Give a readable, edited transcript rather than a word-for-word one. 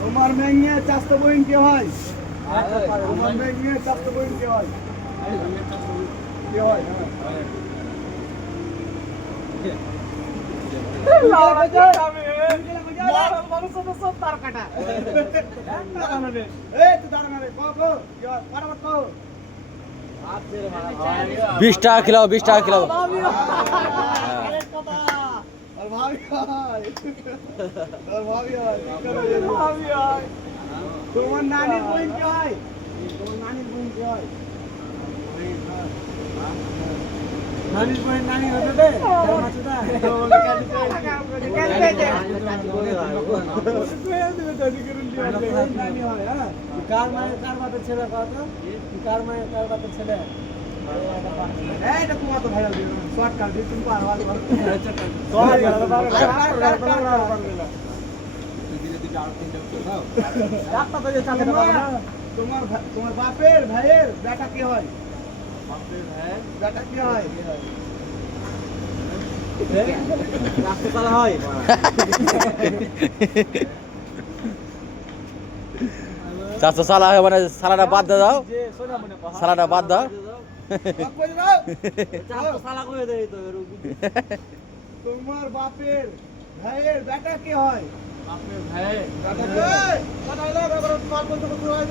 তোমার মেয়ে চাষতে বইন কে হয়? তোমার মেয়ে চাষতে বইন কে হয়? কে হয়? बीस टाका खिलाओ 20 टाका खिलाओ। তোমার নানির বোন কে হয়? তোমার নানির বোন কে হয়? নানির বোন নানি হতে দে নানি হয়। হ্যাঁ কার মায়ের কার বাপের ছেলে কত? কার মায়ের কার বাপের ছেলে? এইটা তোমার তো ভাইরাল দিও শর্ট কাট দিই তুমি পারবা তোমার বাপের ভাইয়ের বেটা কি হয়? বাপের ভাইয়ের বেটা কি হয়? রাস্তা হয় চারশো সালা হয় মানে সালাটা বাদ দাও, সালাটা বাদ দাও। তোমার বাপের ভাইয়ের বেটা কি হয়? বাপের ভাইয়ের বেটা কি হয়? কথা হলো তোমার বন্ধু হয়